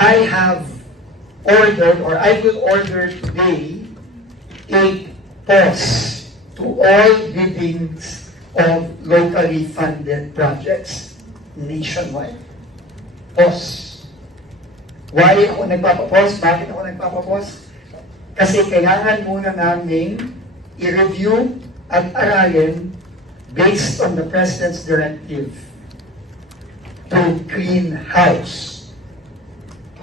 I have ordered, or I will order today, a pause to all biddings of locally funded projects nationwide. Pause. Why ako nagpapapause? Bakit ako nagpapapause? Kasi kailangan muna namin i-review at aralin based on the President's directive to clean house.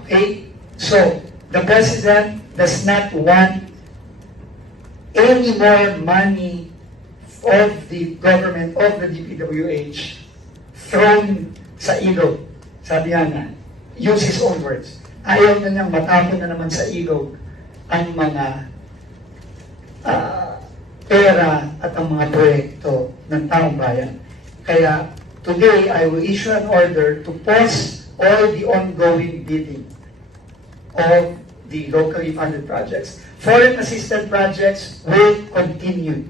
Okay? So, the President does not want any more money of the government, of the DPWH, thrown sa ilog. Sabi nga, use his own words. Ayaw na niyang matapon na naman sa ilog ang mga pera at ang mga proyekto ng taong bayan. Kaya, today, I will issue an order to pause all the ongoing bidding of the locally funded projects. Foreign assisted projects will continue.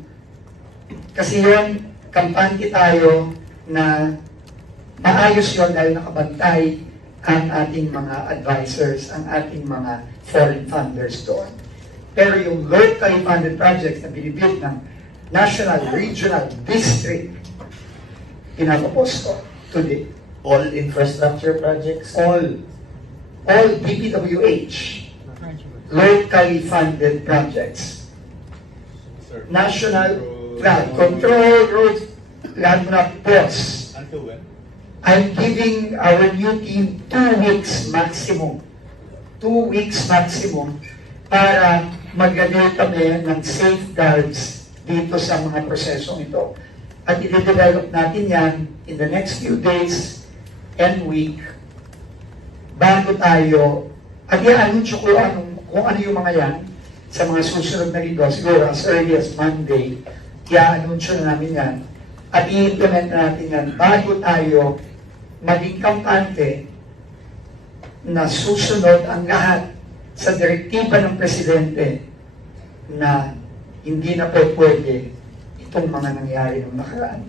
Kasi yun, kampante tayo na maayos yun dahil nakabantay ang ating mga advisors, ang ating mga foreign funders doon. Pero yung locally funded projects na binibid ng national, regional, district, pinapapos ko today. All infrastructure projects? All DPWH, locally funded projects. National flood control roads, lahat mo na pause. Until when? I'm giving our new team 2 weeks maximum. 2 weeks maximum para mag-gain kami ng safeguards dito sa mga prosesong ito. At i-develop natin yan in the next few days and week bago tayo, at i-anunsyo ko kung ano yung mga yan sa mga susunod na linggo, siguro as early as Monday, i-anunsyo na namin yan at i-implement na natin yan bago tayo maging kampante na susunod ang lahat sa direktiba ng Presidente na hindi na po pwede itong mga nangyari ng nakaraan.